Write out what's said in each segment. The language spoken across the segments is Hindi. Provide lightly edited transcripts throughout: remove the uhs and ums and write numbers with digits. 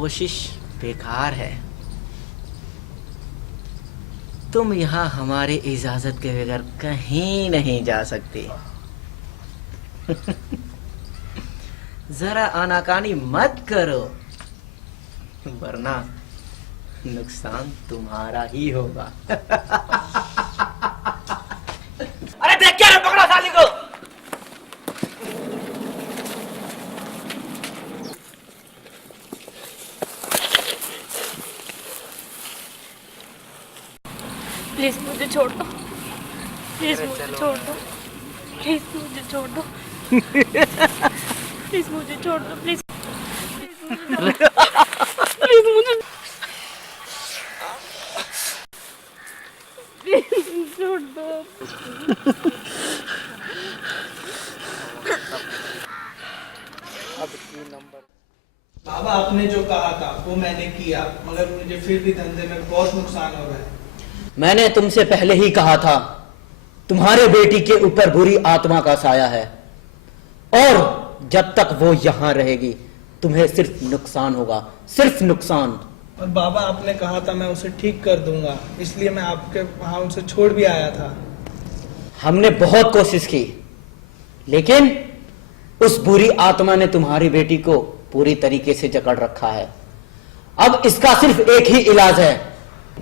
कोशिश बेकार है। तुम यहाँ हमारे इजाजत के बगैर कहीं नहीं जा सकते। जरा आनाकानी मत करो, वरना नुकसान तुम्हारा ही होगा। अरे देख क्या रे, पकड़ो साली को। प्लीज मुझे छोड़ दो, प्लीज मुझे छोड़ दो, प्लीज मुझे छोड़ दो, प्लीज मुझे छोड़ दो, प्लीज प्लीज मुझे छोड़ दो। बाबा आपने जो कहा था वो मैंने किया, मगर मुझे फिर भी धंधे में बहुत नुकसान हो रहा है। मैंने तुमसे पहले ही कहा था, तुम्हारे बेटी के ऊपर बुरी आत्मा का साया है और जब तक वो यहां रहेगी तुम्हें सिर्फ नुकसान होगा, सिर्फ नुकसान। और बाबा आपने कहा था मैं उसे ठीक कर दूंगा, इसलिए मैं आपके वहां उसे छोड़ भी आया था। हमने बहुत कोशिश की, लेकिन उस बुरी आत्मा ने तुम्हारी बेटी को पूरी तरीके से जकड़ रखा है। अब इसका सिर्फ एक ही इलाज है,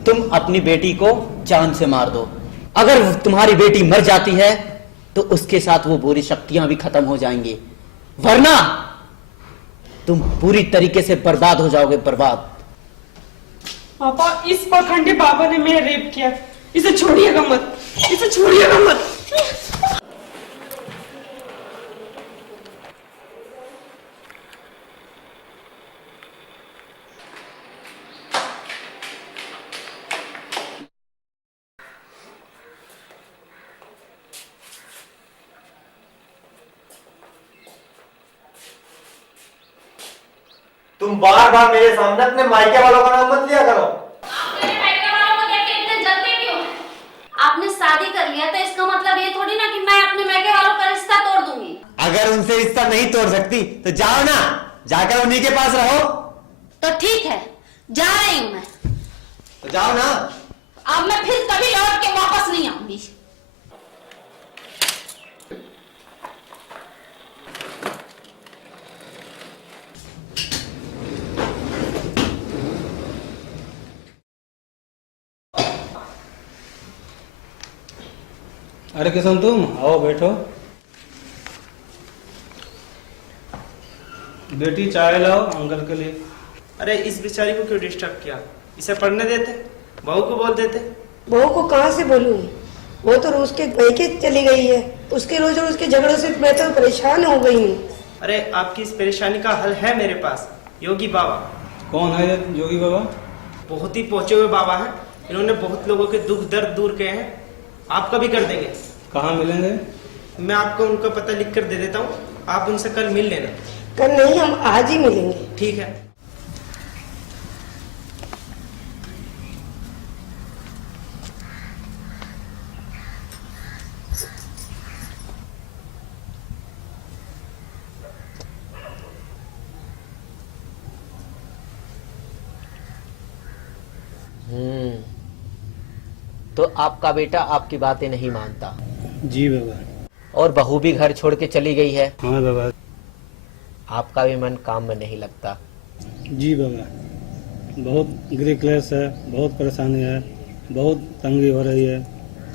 तुम अपनी बेटी को जान से मार दो। अगर तुम्हारी बेटी मर जाती है तो उसके साथ वो बुरी शक्तियां भी खत्म हो जाएंगी, वरना तुम पूरी तरीके से बर्बाद हो जाओगे, बर्बाद। पापा, इस पाखंडी बाबा ने मेरा रेप किया, इसे छोड़िएगा मत, इसे छोड़िएगा मत। तुम बार बार मेरे सामने अपने मायके वालों का नाम मत लिया करो। आप मेरे मायके वालों को देख के इतने जलते क्यों हैं? आपने शादी कर लिया तो इसका मतलब ये थोड़ी ना कि मैं अपने मायके वालों का रिश्ता तोड़ दूंगी। अगर उनसे रिश्ता नहीं तोड़ सकती तो जाओ ना, जाकर उन्हीं के पास रहो। तो ठीक है, जा रही हूँ मैं। तो जाओ ना। अब मैं फिर कभी लौट के वापस नहीं आऊंगी। अरे किशन, तुम आओ, बैठो। बेटी चाय लाओ अंकल के लिए। अरे इस बेचारी को क्यों डिस्टर्ब किया? इसे पढ़ने देते, बहू को बोल देते। बहू को कहाँ से बोलूंगी, वो तो रोज के पैके चली गई है, उसके रोज रोज के झगड़ों से मैं तो परेशान हो गई हूँ। अरे आपकी इस परेशानी का हल है मेरे पास, योगी बाबा। कौन है ये योगी बाबा? बहुत ही पहुंचे हुए बाबा हैं, इन्होंने बहुत लोगों के दुख दर्द दूर किए हैं, आपका भी कर देंगे। कहाँ मिलेंगे? मैं आपको उनका पता लिख कर दे देता हूँ, आप उनसे कल मिल लेना। कल नहीं, हम आज ही मिलेंगे। ठीक है। तो आपका बेटा आपकी बातें नहीं मानता? जी बाबा। और बहू भी घर छोड़ के चली गई है? हाँ बाबा। आपका भी मन काम में नहीं लगता? जी बाबा, बहुत गृह क्लेश है, बहुत परेशानी है, बहुत तंगी हो रही है,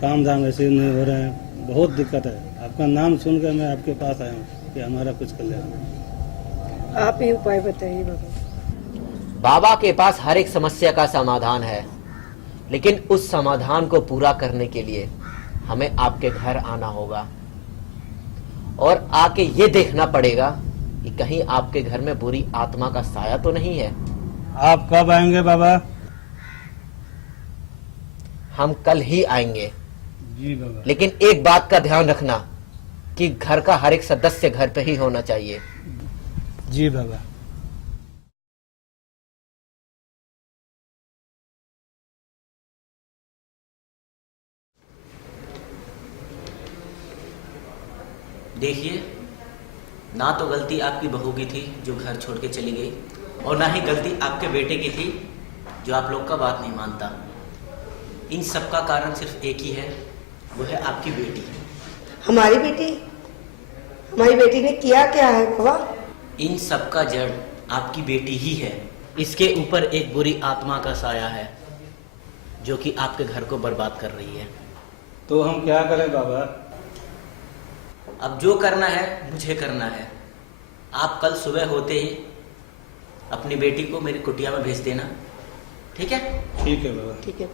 काम धाम ऐसे नहीं हो रहे हैं, बहुत दिक्कत है। आपका नाम सुनकर मैं आपके पास आया हूँ कि हमारा कुछ कर ले। आप ही उपाय बताइए बाबा। बाबा के पास हर एक समस्या का समाधान है, लेकिन उस समाधान को पूरा करने के लिए हमें आपके घर आना होगा और आके ये देखना पड़ेगा कि कहीं आपके घर में बुरी आत्मा का साया तो नहीं है। आप कब आएंगे बाबा? हम कल ही आएंगे। जी बाबा। लेकिन एक बात का ध्यान रखना कि घर का हर एक सदस्य घर पे ही होना चाहिए। जी बाबा। देखिए, ना तो गलती आपकी बहू की थी जो घर छोड़ के चली गई, और ना ही गलती आपके बेटे की थी जो आप लोग का बात नहीं मानता। इन सब का कारण सिर्फ एक ही है, वो है आपकी बेटी। हमारी बेटी? हमारी बेटी ने किया क्या है बाबा? इन सब का जड़ आपकी बेटी ही है। इसके ऊपर एक बुरी आत्मा का साया है जो कि आपके घर को बर्बाद कर रही है। तो हम क्या करें बाबा? अब जो करना है मुझे करना है। आप कल सुबह होते ही अपनी बेटी को मेरी कुटिया में भेज देना, ठीक है? ठीक है बाबा। ठीक है।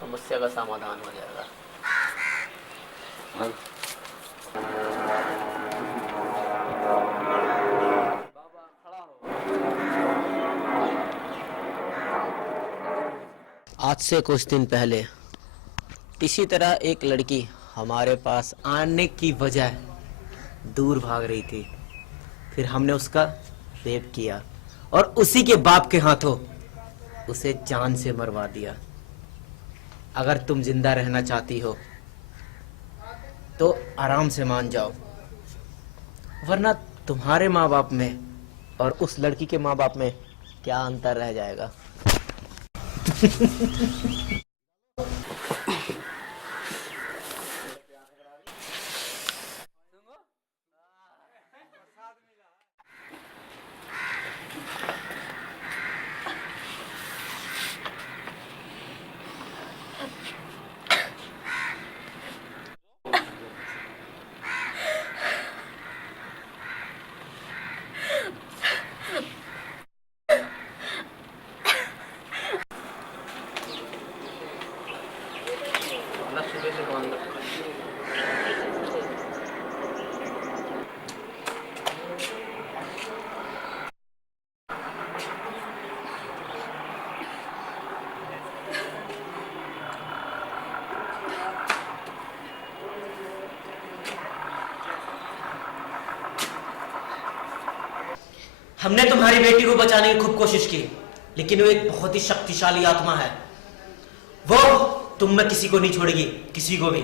समस्या का समाधान हो जाएगा। आज से कुछ दिन पहले इसी तरह एक लड़की हमारे पास आने की बजाय दूर भाग रही थी। फिर हमने उसका रेप किया और उसी के बाप के हाथों उसे जान से मरवा दिया। अगर तुम जिंदा रहना चाहती हो तो आराम से मान जाओ, वरना तुम्हारे माँ बाप में और उस लड़की के माँ बाप में क्या अंतर रह जाएगा। हमने तुम्हारी बेटी को बचाने की खूब कोशिश की, लेकिन वो एक बहुत ही शक्तिशाली आत्मा है। वो तुम में किसी को नहीं छोड़ेगी, किसी को भी।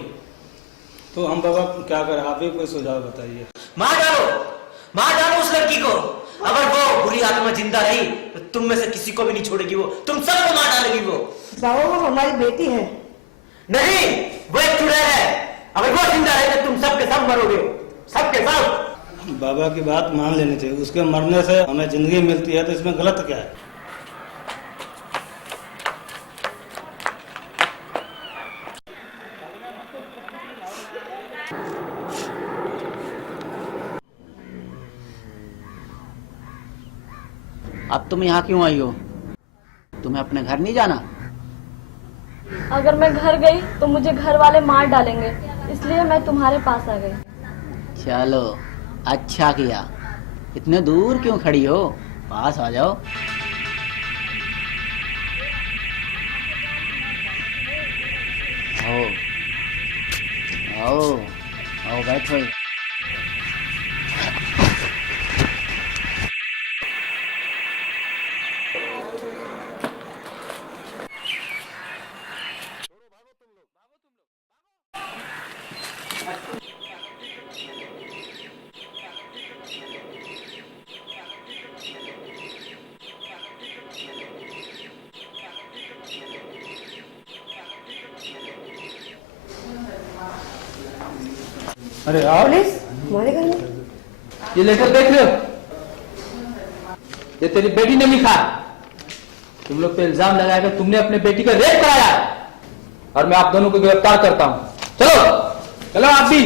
तो हम बाबा क्या करें? आप ही कोई सुझाव बताइए। मार डालो उस लड़की को। अगर वो बुरी आत्मा जिंदा रही तो तुम में से किसी को भी नहीं छोड़ेगी। वो तुम सबको मार डालेगी। वो बाबा वो हमारी बेटी है। नहीं, वो एक चुड़ैल है। अगर वो जिंदा रहे तो तुम सबके सब मरोगे, सबके सब। बाबा की बात मान लेनी चाहिए। उसके मरने से हमें जिंदगी मिलती है, तो इसमें गलत क्या है? अब तुम यहाँ क्यों आई हो? तुम्हें अपने घर नहीं जाना? अगर मैं घर गई तो मुझे घर वाले मार डालेंगे, इसलिए मैं तुम्हारे पास आ गई। चलो अच्छा किया। इतने दूर क्यों खड़ी हो? पास आ जाओ। आओ आओ आओ, बैठो। अरे आप पुलिस हमारे घर में? ये लेटर देख रहे हो? ये तेरी बेटी ने लिखा। तुम लोग पे इल्जाम लगाया कि तुमने अपने बेटी का रेप कराया, और मैं आप दोनों को गिरफ्तार करता हूं। चलो चलो आप भी।